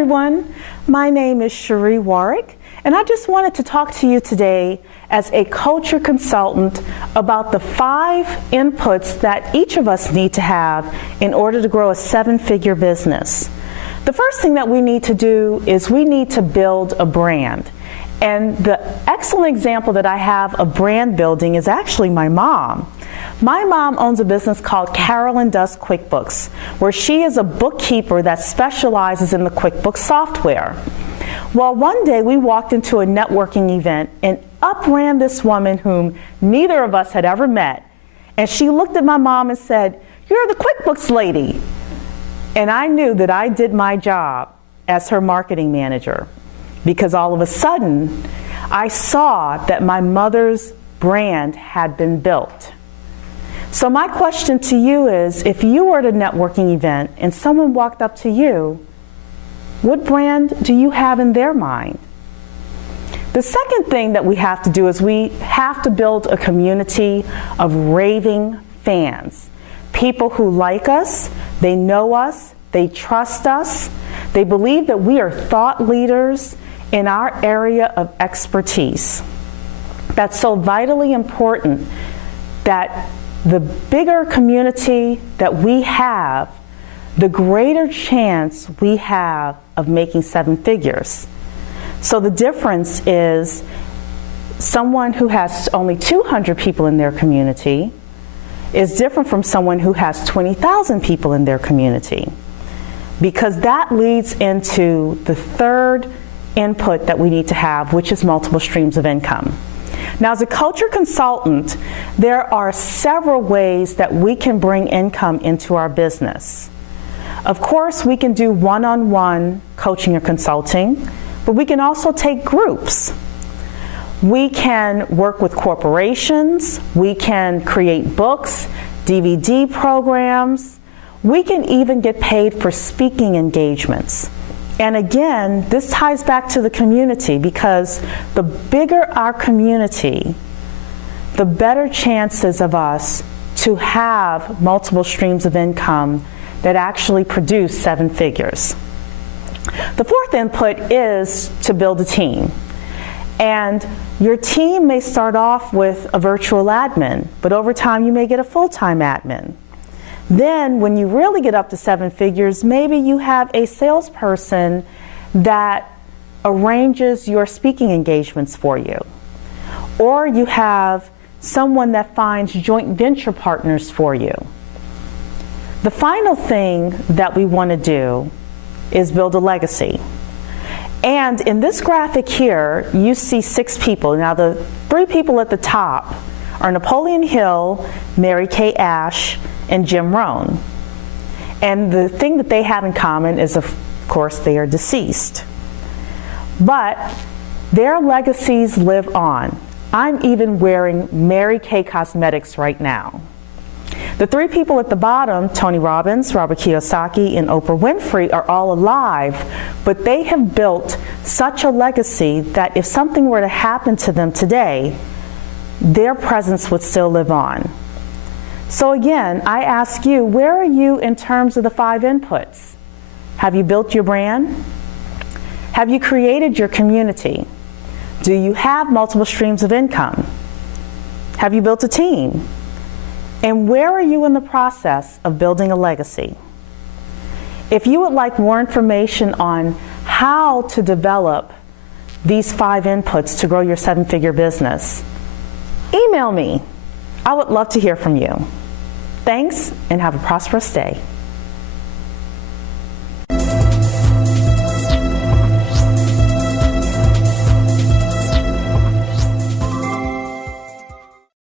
everyone, my name is Cheree Warrick, and I just wanted to talk to you today as a culture consultant about the 5 inputs that each of us need to have in order to grow a 7-figure business. The first thing that we need to do is we need to build a brand. And the excellent example that I have of brand building is actually my mom. My mom owns a business called Carolyn Does QuickBooks, where she is a bookkeeper that specializes in the QuickBooks software. Well, one day we walked into a networking event and up ran this woman whom neither of us had ever met. And she looked at my mom and said, "You're the QuickBooks lady." And I knew that I did my job as her marketing manager, because all of a sudden I saw that my mother's brand had been built. So my question to you is, if you were at a networking event and someone walked up to you, what brand do you have in their mind? The second thing that we have to do is we have to build a community of raving fans. People who like us, they know us, they trust us, they believe that we are thought leaders in our area of expertise. That's so vitally important that the bigger community that we have, the greater chance we have of making 7 figures. So the difference is someone who has only 200 people in their community is different from someone who has 20,000 people in their community, because that leads into the third input that we need to have, which is multiple streams of income. Now, as a culture consultant, there are several ways that we can bring income into our business. Of course, we can do one-on-one coaching or consulting, but we can also take groups. We can work with corporations, we can create books, DVD programs, we can even get paid for speaking engagements. And again, this ties back to the community, because the bigger our community, the better chances of us to have multiple streams of income that actually produce 7 figures. The fourth input is to build a team. And your team may start off with a virtual admin, but over time you may get a full-time admin. Then when you really get up to 7 figures, maybe you have a salesperson that arranges your speaking engagements for you. Or you have someone that finds joint venture partners for you. The final thing that we want to do is build a legacy. And in this graphic here, you see 6 people. Now the 3 people at the top are Napoleon Hill, Mary Kay Ash, and Jim Rohn. And the thing that they have in common is, of course, they are deceased. But their legacies live on. I'm even wearing Mary Kay cosmetics right now. The 3 people at the bottom, Tony Robbins, Robert Kiyosaki, and Oprah Winfrey, are all alive, but they have built such a legacy that if something were to happen to them today, their presence would still live on. So again, I ask you, where are you in terms of the 5 inputs? Have you built your brand? Have you created your community? Do you have multiple streams of income? Have you built a team? And where are you in the process of building a legacy? If you would like more information on how to develop these 5 inputs to grow your 7-figure business, email me. I would love to hear from you. Thanks, and have a prosperous day.